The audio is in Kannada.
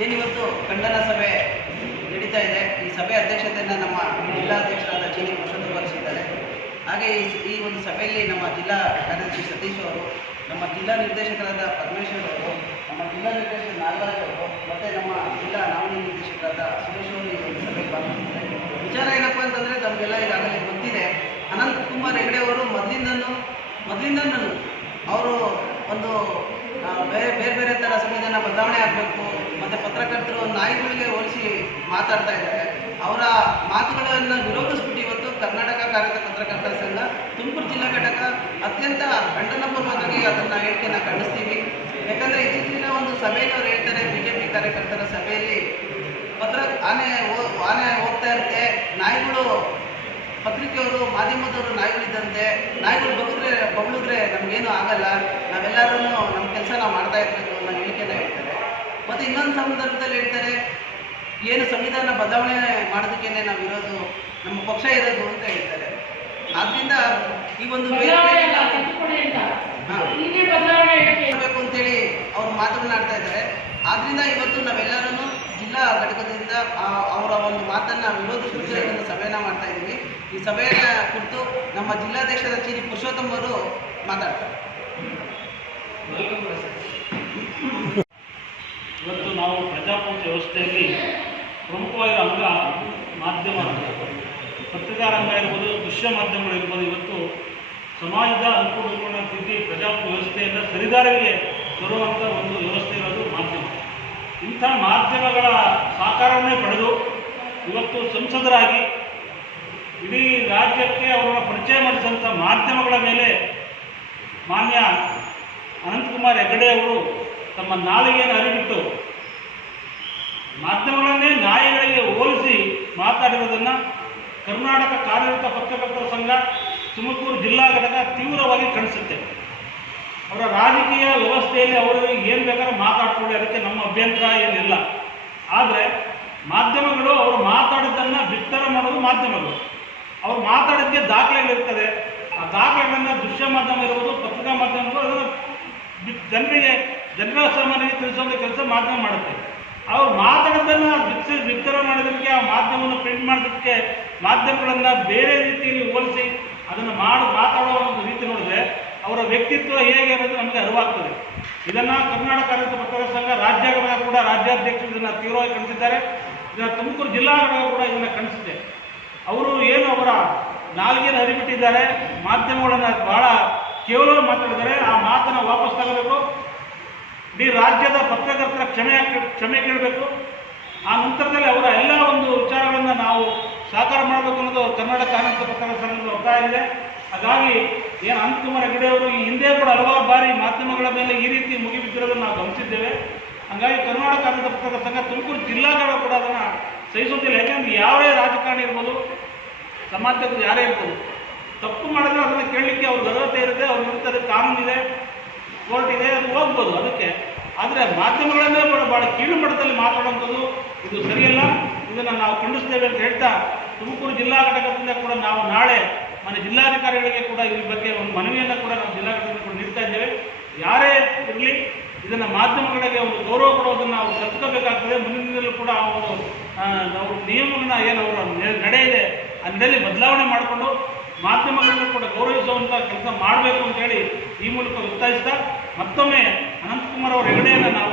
ಏನಿವತ್ತು ಖಂಡನ ಸಭೆ ನಡೀತಾ ಇದೆ. ಈ ಸಭೆ ಅಧ್ಯಕ್ಷತೆಯನ್ನು ನಮ್ಮ ಜಿಲ್ಲಾಧ್ಯಕ್ಷರಾದ ಚೀನಿ ಪುರುಷೋತ್ತಮ ವಹಿಸಿದ್ದಾರೆ. ಹಾಗೆ ಈ ಒಂದು ಸಭೆಯಲ್ಲಿ ನಮ್ಮ ಜಿಲ್ಲಾ ಕಾರ್ಯದರ್ಶಿ ಸತೀಶ್ ಅವರು, ನಮ್ಮ ಜಿಲ್ಲಾ ನಿರ್ದೇಶಕರಾದ ಪರಮೇಶ್ವರ್ ಅವರು, ನಮ್ಮ ಜಿಲ್ಲಾ ನಿರ್ದೇಶಕ ನಾಗರಾಜ್ ಅವರು ಮತ್ತು ನಮ್ಮ ಜಿಲ್ಲಾ ನಾಮಿನಿ ನಿರ್ದೇಶಕರಾದ ಸುರೇಶ್ ಅವರು ಈ ಒಂದು ಸಭೆಗೆ ಭಾಗವಹಿಸಿದ್ದಾರೆ. ವಿಚಾರ ಏನಪ್ಪ ಅಂತಂದರೆ, ತಮಗೆಲ್ಲ ಈಗಾಗಲೇ ಗೊತ್ತಿದೆ, ಅನಂತಕುಮಾರ್ ಹೆಗಡೆ ಅವರು ಮೊದಲಿಂದನೂ ಅವರು ಒಂದು ಬೇರೆ ಥರ ಸಂವಿಧಾನ ಬದಲಾವಣೆ ಆಗಬೇಕು ಮತ್ತು ಪತ್ರಕರ್ತರು ನಾಯಿಗಳಿಗೆ ಹೋಲಿಸಿ ಮಾತಾಡ್ತಾ ಇದ್ದಾರೆ. ಅವರ ಮಾತುಗಳನ್ನು ವಿರೋಧಿಸ್ಬಿಟ್ಟು ಇವತ್ತು ಕರ್ನಾಟಕ ಕಾರ್ಯದ ಪತ್ರಕರ್ತರ ಸಂಘ ತುಮಕೂರು ಜಿಲ್ಲಾ ಘಟಕ ಅತ್ಯಂತ ಖಂಡನಪೂರ್ವಕವಾಗಿ ಅದನ್ನು ಹೇಳಿಕೆಯನ್ನು ಖಂಡಿಸ್ತೀವಿ. ಯಾಕಂದರೆ ಇತ್ತೀಚಿನ ಒಂದು ಸಭೆಯಲ್ಲಿ ಅವರು ಹೇಳ್ತಾರೆ, BJP ಕಾರ್ಯಕರ್ತರ ಸಭೆಯಲ್ಲಿ ಆನೆ ಹೋಗ್ತಾ ಇರುತ್ತೆ, ನಾಯಿಗಳು ಪತ್ರಿಕೆಯವರು ಮಾಧ್ಯಮದವರು ನಾಯಿಗಳಿದ್ದಂತೆ, ನಾಯಿಗಳು ಬಗಳಿದ್ರೆ ನಮಗೇನು ಆಗಲ್ಲ, ನಾವೆಲ್ಲರೂ ನಮ್ಮ ಕೆಲಸ ನಾವು ಮಾಡ್ತಾ ಇರಬೇಕು ಅನ್ನೋ ಹೇಳಿಕೆನ ಹೇಳ್ತಾರೆ. ಮತ್ತು ಇನ್ನೊಂದು ಸಂದರ್ಭದಲ್ಲಿ ಹೇಳ್ತಾರೆ, ಏನು ಸಂವಿಧಾನ ಬದಲಾವಣೆ ಮಾಡೋದಕ್ಕೇನೆ ನಾವಿರೋದು, ನಮ್ಮ ಪಕ್ಷ ಇರೋದು ಅಂತ ಹೇಳ್ತಾರೆ. ಆದ್ದರಿಂದ ಈ ಒಂದು ಮಾಡಬೇಕು ಅಂತೇಳಿ ಅವರು ಮಾತನಾಡ್ತಾ ಇದ್ದಾರೆ. ಆದ್ದರಿಂದ ಇವತ್ತು ನಾವೆಲ್ಲರೂ ಜಿಲ್ಲಾ ಘಟಕದಿಂದ ಅವರ ಒಂದು ಮಾತನ್ನು ವಿರೋಧಿಸುತ್ತಾ ಒಂದು ಸಭೆಯನ್ನು ಮಾಡ್ತಾ ಇದ್ದೀವಿ. ಈ ಸಭೆಯ ಕುರಿತು ನಮ್ಮ ಜಿಲ್ಲಾಧ್ಯಕ್ಷರ ಚೀನಿ ಪುರುಷೋತ್ತಮ ಅವರು ಮಾತಾಡ್ತಾರೆ. ಇವತ್ತು ನಾವು ಪ್ರಜಾಪ್ರಭುತ್ವ ವ್ಯವಸ್ಥೆಯಲ್ಲಿ ಪ್ರಮುಖವಾದ ಅಂಗ ಮಾಧ್ಯಮ, ಪತ್ರಿಕಾ ರಂಗ ಇರ್ಬೋದು, ದೃಶ್ಯ ಮಾಧ್ಯಮಗಳಿರ್ಬೋದು. ಇವತ್ತು ಸಮಾಜದ ಅನುಕೂಲಗಳ ಸ್ಥಿತಿ ಪ್ರಜಾಪ್ರಭುತ್ವ ವ್ಯವಸ್ಥೆಯಿಂದ ಸರಿದಾರಿಗೆ ತರುವಂಥ ಒಂದು ವ್ಯವಸ್ಥೆ ಇರೋದು ಮಾಧ್ಯಮ. ಇಂಥ ಮಾಧ್ಯಮಗಳ ಸಹಕಾರವನ್ನೇ ಪಡೆದು ಇವತ್ತು ಸಂಸದರಾಗಿ ಇಡೀ ರಾಜ್ಯಕ್ಕೆ ಅವರನ್ನು ಪರಿಚಯ ಮಾಡಿದಂಥ ಮಾಧ್ಯಮಗಳ ಮೇಲೆ ಮಾನ್ಯ ಅನಂತಕುಮಾರ್ ಹೆಗಡೆ ಅವರು ತಮ್ಮ ನಾಲಿಗೆಯನ್ನು ಅರಿಬಿಟ್ಟು ಮಾಧ್ಯಮಗಳನ್ನೇ ನಾಯಿಗಳಿಗೆ ಹೋಲಿಸಿ ಮಾತಾಡಿರೋದನ್ನು ಕರ್ನಾಟಕ ಕಾರ್ಯನಿರತ ಪತ್ರಕರ್ತರ ಸಂಘ ತುಮಕೂರು ಜಿಲ್ಲಾ ಘಟಕ ತೀವ್ರವಾಗಿ ಖಂಡಿಸುತ್ತೆ. ಅವರ ರಾಜಕೀಯ ವ್ಯವಸ್ಥೆಯಲ್ಲಿ ಅವರು ಏನು ಬೇಕಾದ್ರೂ ಮಾತಾಡ್ಕೊಳ್ಳಿ, ಅದಕ್ಕೆ ನಮ್ಮ ಅಭ್ಯಂತರ ಏನಿಲ್ಲ. ಆದರೆ ಮಾಧ್ಯಮಗಳು ಅವರು ಮಾತಾಡೋದನ್ನು ಬಿತ್ತರ ಮಾಡೋದು ಮಾಧ್ಯಮಗಳು. ಅವರು ಮಾತಾಡೋದಕ್ಕೆ ದಾಖಲೆಗಳಿರ್ತದೆ. ಆ ದಾಖಲೆಗಳನ್ನು ದೃಶ್ಯ ಮಾಧ್ಯಮ ಇರ್ಬೋದು, ಪತ್ರಿಕಾ ಮಾಧ್ಯಮಗಳು ಅದನ್ನು ಜನರ ಸಾಮಾನ್ಯರಿಗೆ ತಿಳಿಸೋದು ಕೆಲಸ ಮಾಧ್ಯಮ ಮಾಡುತ್ತೆ. ಅವ್ರು ಮಾತಾಡೋದನ್ನು ಬಿತ್ತರ ಮಾಡೋದಕ್ಕೆ, ಆ ಮಾಧ್ಯಮವನ್ನು ಪ್ರಿಂಟ್ ಮಾಡೋದಕ್ಕೆ ಮಾಧ್ಯಮಗಳನ್ನು ಬೇರೆ ರೀತಿಯಲ್ಲಿ ಹೋಲಿಸಿ ಅದನ್ನು ಮಾತಾಡೋ ಒಂದು ರೀತಿ ನೋಡಿದ್ರೆ ಅವರ ವ್ಯಕ್ತಿತ್ವ ಹೇಗೆ ಅನ್ನೋದು ನಮಗೆ ಅರಿವಾಗ್ತದೆ. ಇದನ್ನು ಕರ್ನಾಟಕ ಕಾರ್ಯನಿರತ ಪತ್ರಕರ್ತರ ಸಂಘ ರಾಜ್ಯ ಘಟಕ ಕೂಡ ರಾಜ್ಯಾಧ್ಯಕ್ಷರು ಇದನ್ನು ತೀವ್ರವಾಗಿ ಖಂಡಿಸಿದ್ದಾರೆ. ಇದನ್ನು ತುಮಕೂರು ಜಿಲ್ಲಾ ಘಟಕ ಕೂಡ ಇದನ್ನು ಖಂಡಿಸಿದೆ. ಅವರು ಏನು ಅವರ ನಾಲ್ಗೆಯನ್ನು ಹರಿಬಿಟ್ಟಿದ್ದಾರೆ, ಮಾಧ್ಯಮಗಳನ್ನು ಬಹಳ ಕೇವಲ ಮಾತಾಡಿದ್ದಾರೆ. ಆ ಮಾತನ್ನು ವಾಪಸ್ ತಗೋಬೇಕು. ಇಡೀ ರಾಜ್ಯದ ಪತ್ರಕರ್ತರ ಕ್ಷಮೆ ಕೇಳಬೇಕು. ಆ ನಂತರದಲ್ಲಿ ಅವರ ಎಲ್ಲ ಒಂದು ವಿಚಾರಗಳನ್ನು ನಾವು ಸಹಕಾರ ಮಾಡಬೇಕು ಅನ್ನೋದು ಕರ್ನಾಟಕ ಕಾರ್ಯನಿರತ ಪತ್ರಕರ್ತರ ಸಂಘದ ಒತ್ತಾಯ ಇದೆ. ಹಾಗಾಗಿ ಏನು ಅನಂತಕುಮಾರ್ ಹೆಗಡೆ ಅವರು ಈ ಹಿಂದೆ ಕೂಡ ಹಲವಾರು ಬಾರಿ ಮಾಧ್ಯಮಗಳ ಮೇಲೆ ಈ ರೀತಿ ಮುಗಿಬಿದ್ದಿರೋದನ್ನು ನಾವು ಗಮನಿಸಿದ್ದೇವೆ. ಹಾಗಾಗಿ ಕರ್ನಾಟಕ ಕಾರ್ಯನಿರತ ಪತ್ರಕರ್ತರ ಸಂಘ ತುಮಕೂರು ಜಿಲ್ಲಾಗಳು ಕೂಡ ಅದನ್ನು ಸಹಿಸೋದಿಲ್ಲ. ಯಾಕೆಂದರೆ ಯಾವೇ ರಾಜಕಾರಣಿ ಇರ್ಬೋದು, ಸಮಾಜದಲ್ಲಿ ಯಾರೇ ಇರ್ಬೋದು, ತಪ್ಪು ಮಾಡಿದ್ರೆ ಅದನ್ನು ಕೇಳಲಿಕ್ಕೆ ಅವ್ರಿಗೆ ಅರ್ಹತೆ ಇರುತ್ತೆ, ಅವ್ರ ವಿರುದ್ಧ ಕಾನೂನಿದೆ, ಕೋರ್ಟ್ ಇದೆ, ಅದು ಹೋಗ್ಬೋದು ಅದಕ್ಕೆ. ಆದರೆ ಮಾಧ್ಯಮಗಳನ್ನೇ ಭಾಳ ಕೀಳು ಮಟ್ಟದಲ್ಲಿ ಮಾತಾಡುವಂಥದ್ದು ಇದು ಸರಿಯಲ್ಲ. ಇದನ್ನು ನಾವು ಖಂಡಿಸ್ತೇವೆ ಅಂತ ಹೇಳ್ತಾ, ತುಮಕೂರು ಜಿಲ್ಲಾ ಘಟಕದಿಂದ ಕೂಡ ನಾವು ನಾಳೆ ಮನೆ ಜಿಲ್ಲಾಧಿಕಾರಿಗಳಿಗೆ ಕೂಡ ಇದ್ರ ಬಗ್ಗೆ ಒಂದು ಮನವಿಯನ್ನು ಕೂಡ ನಾವು ಜಿಲ್ಲಾ ಘಟಕದಿಂದ ಕೂಡ ನೀಡ್ತಾ ಇದ್ದೇವೆ. ಯಾರೇ ಇರಲಿ ಇದನ್ನು ಮಾಧ್ಯಮಗಳಿಗೆ ಒಂದು ಗೌರವ ಕೊಡೋದನ್ನು ನಾವು ಕಲ್ತ್ಕೋಬೇಕಾಗ್ತದೆ. ಮುಂದಿನ ದಿನದಲ್ಲೂ ಕೂಡ ಅವರು ನಿಯಮಗಳನ್ನ ಏನು ಅವರ ನಡೆ ಇದೆ ಆ ನಡೆಯಲ್ಲಿ ಬದಲಾವಣೆ ಮಾಡಿಕೊಂಡು ಮಾಧ್ಯಮಗಳನ್ನು ಕೂಡ ಗೌರವಿಸುವಂಥ ಕೆಲಸ ಮಾಡಬೇಕು ಅಂತೇಳಿ ಈ ಮೂಲಕ ಒತ್ತಾಯಿಸ್ತಾ, ಮತ್ತೊಮ್ಮೆ ಅನಂತಕುಮಾರ್ ಅವರ ಹೆಗಡೆಯನ್ನು ನಾವು